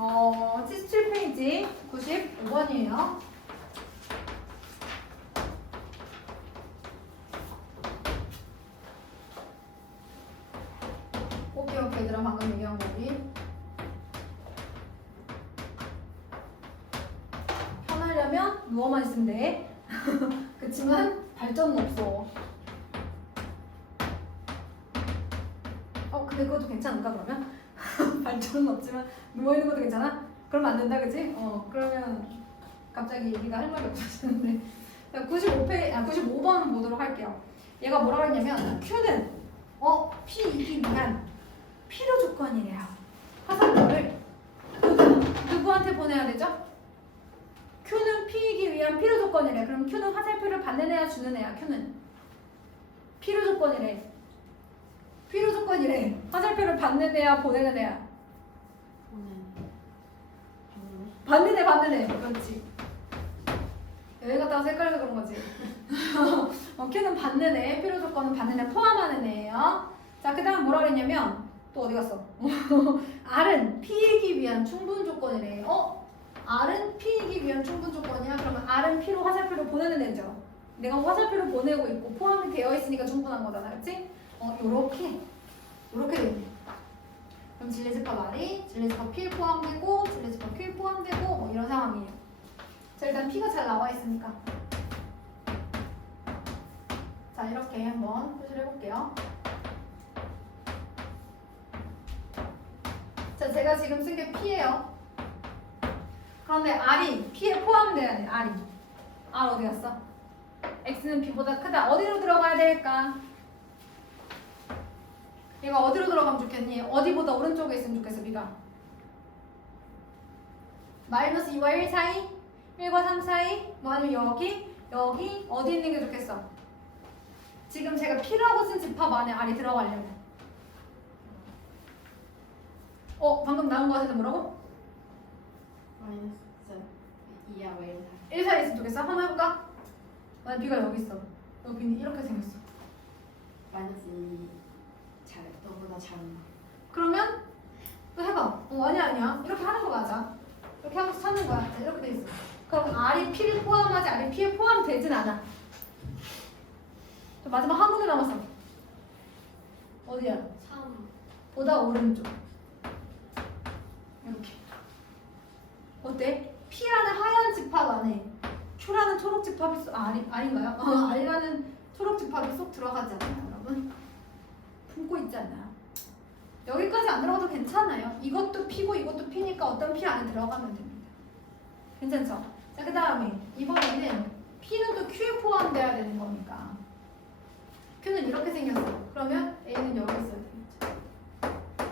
어, 77페이지 95번이에요. 오케이, 오케이. 얘들아, 방금 얘기한 거기. 편하려면 누워만 있으면 돼. 그치만 발전은 없어. 어, 근데 그것도 괜찮은가, 그러면? 발전은 없지만 누워있는 것도 괜찮아? 그러면 안 된다, 그치? 어, 그러면 갑자기 얘기가 할 말이 없어지는데. 자, 95페이, 아, 95번 보도록 할게요. 얘가 뭐라고 했냐면, Q는, 어, P2기 위한 필요 조건이래요. 화살표를 누구한테 보내야 되죠? Q는 P이기 위한 필요 조건이래. 그럼 Q는 화살표를 받는 애야, 주는 애야, Q는? 필요 조건이래. 필요 조건이래. 화살표를 받는 애야, 보내는 애야? 받는 애, 받는 애. 그렇지. 여기 갔다가 색깔도 그런 거지. 어, Q는 받는 애, 필요 조건은 받는 애 포함하는 애예요. 자, 그 다음 뭐라 그랬냐면, 또 어디 갔어? R은 P이기 위한 충분 조건이래. 어? R은 P이기 위한 충분 조건이야? 그러면 R은 P로 화살표를 보내는 애죠. 내가 화살표를 보내고 있고 포함이 되어 있으니까 충분한 거잖아. 그치? 어, 요렇게. 요렇게 되네. 그럼 진리집합 R이 진리집합 P 포함되고 진리집합 Q 포함되고 뭐 이런 상황이에요. 자, 일단 P가 잘 나와 있으니까. 자, 이렇게 한번 표시를 해볼게요. 자, 제가 지금 쓴 게 P예요. 그런데 R이 P에 포함돼야 돼, R이. R 어디 갔어? X는 B보다 크다. 어디로 들어가야 될까? 얘가 어디로 들어가면 좋겠니? 어디보다 오른쪽에 있으면 좋겠어, B가. 마이너스 2와 1 사이? 1과 3 사이? 뭐 아니면 여기? 여기? 어디 있는 게 좋겠어? 지금 제가 P라고 쓴 집합 안에 R이 들어가려고. 어, 방금 나온 거 같은데 뭐라고? 마이너스 2야 왜 이래 1 사이 있으면 좋겠어? 한번 해볼까? 만약 B가 여기 있어. 여기는 이렇게 생겼어. 마이너스 2 잘 너보다 잘나 그러면 또 해봐. 어, 아니야, 아니야. 이렇게 하는 거 맞아. 이렇게 하면서 찾는 거야. 자, 이렇게 돼 있어. 그럼 R이 P를 포함하지 R이 P에 포함되진 않아. 자, 마지막 한 문제 남았어. 어디야? 3 보다 오른쪽. 이렇게. 어때? P라는 하얀 집합 안에 Q라는 초록 집합이 쏙, 아, 아닌가요? 어, R이라는 초록 집합이 쏙 들어가지 않나요, 여러분? 품고 않나요? 여기까지 안 들어가도 괜찮아요. 이것도 P고 이것도 P니까 어떤 P 안에 들어가면 됩니다. 괜찮죠? 자, 그 다음에 이번에는 P는 또 Q에 포함돼야 되는 거니까. Q는 이렇게 생겼어. 그러면 A는 여기 있어야 되겠죠.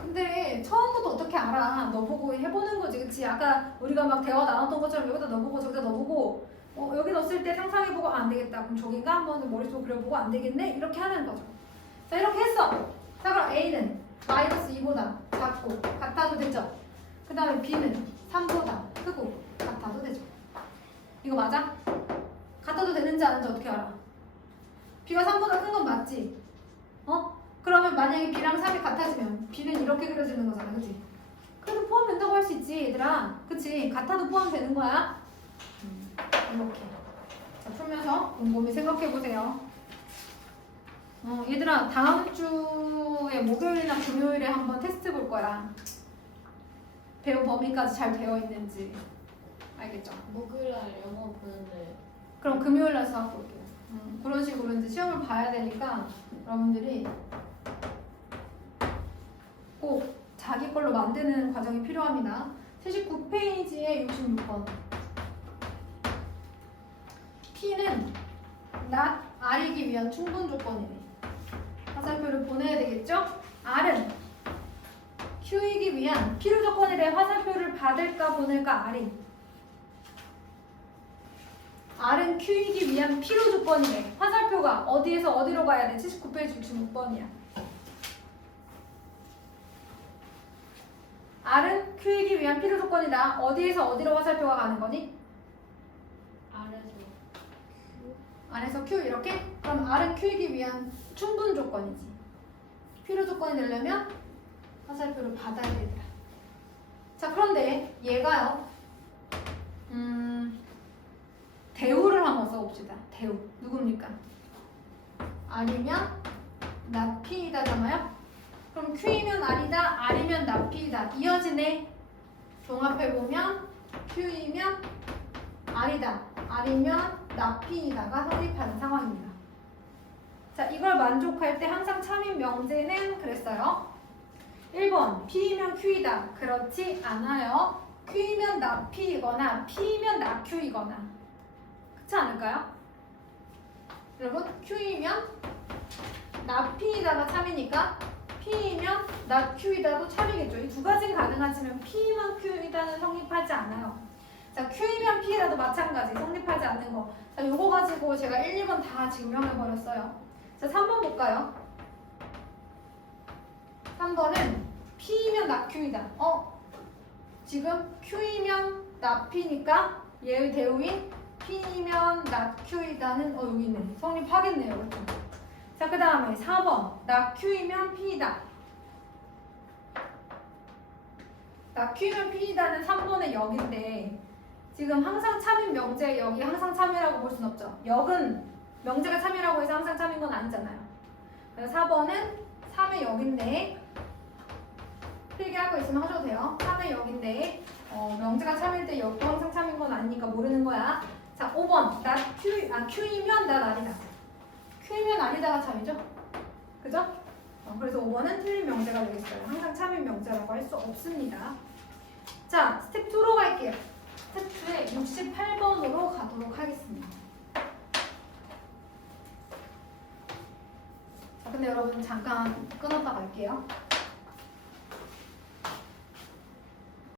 근데 처음부터 어떻게 알아? 너 보고 해보는 거지, 그치? 아까 우리가 막 대화 나눴던 것처럼 여기다 넣어보고 저기다 넣어보고 어, 여기 넣었을 때 상상해보고 아, 안 되겠다. 그럼 저긴가 한번 머릿속 그려보고 안 되겠네? 이렇게 하는 거죠. 자, 이렇게 했어. 자, 그럼 A는 마이너스 2보다 작고 같아도 되죠? 그 다음에 B는 3보다 크고 같아도 되죠? 이거 맞아? 같아도 되는지 아닌지 어떻게 알아? B가 3보다 큰 건 맞지? 어? 그러면 만약에 B랑 3이 같아지면 B는 이렇게 그려지는 거잖아, 그치? 그래도 포함된다고 할 수 있지, 얘들아. 그치? 같아도 포함되는 거야. 음, 이렇게. 자, 풀면서 곰곰이 생각해보세요. 어, 얘들아, 다음 주에 목요일이나 금요일에 한번 테스트 볼 거야. 배우 범위까지 잘 되어 있는지. 알겠죠? 목요일 날 영어 보는데 그럼 금요일 날 수업 볼게요. 음, 그런 식으로 이제 시험을 봐야 되니까 여러분들이 꼭 자기 걸로 만드는 과정이 필요합니다. 79페이지에 66번. P는 not R이기 위한 충분 조건이래. 화살표를 보내야 되겠죠? R은 Q이기 위한 필요 조건이래. 화살표를 받을까 보낼까 R이. R은 Q이기 위한 필요 조건이래. 화살표가 어디에서 어디로 가야 돼? 79페이지 66번이야. R은 Q이기 위한 필요 조건이다. 어디에서 어디로 화살표가 가는 거니? 아래서 안에서 Q 이렇게? 그럼 R은 Q이기 위한 충분 조건이지. 필요 조건이 되려면 화살표를 받아야 되더라. 자 그런데 얘가요. 음 대우를 한번 써봅시다. 대우 누굽니까? 아니면 나피이다잖아요. 그럼 Q이면 R이다, R이면 나피이다. 이어지네. 종합해 보면 Q이면 R이다, R이면 나피이다가 성립하는 상황입니다. 자 이걸 만족할 때 항상 참인 명제는 그랬어요. 1번 P이면 Q이다. 그렇지 않아요. Q이면 나 P이거나 P이면 나 Q이거나 그렇지 않을까요? 여러분 Q이면 나 P이다가 참이니까 P이면 나 Q이다도 참이겠죠. 이 두 가지는 가능하지만 P만 Q이다는 성립하지 않아요. 자 Q이면 P라도 마찬가지 성립하지 않는 거. 자 요거 가지고 제가 1, 2번 다 증명해 버렸어요. 자 3번 볼까요? 3번은 P이면 나 Q이다. 어? 지금 Q이면 나 P니까 얘의 대우인 P이면 나 Q이다는 어 여기 있네. 성립하겠네요. 그렇죠? 자, 그 다음에 4번. 나 Q이면 P이다. 나 Q면 P이다는 3번의 역인데 지금 항상 참인 명제 역이 항상 참이라고 볼 순 없죠. 역은 명제가 참이라고 해서 항상 참인 건 아니잖아요. 그래서 4번은 3의 역인데 필기하고 있으면 하셔도 돼요. 3의 역인데 어, 명제가 참일 때 역도 항상 참인 건 아니니까 모르는 거야. 자, 5번. 나 Q, 아, Q이면 나 아니다. Q이면 아니다가 참이죠? 그죠? 어, 그래서 5번은 틀린 명제가 되겠어요. 항상 참인 명제라고 할 수 없습니다. 자, 스텝 2로 갈게요. 2에 68번으로 가도록 하겠습니다. 자, 근데 여러분 잠깐 끊었다 갈게요.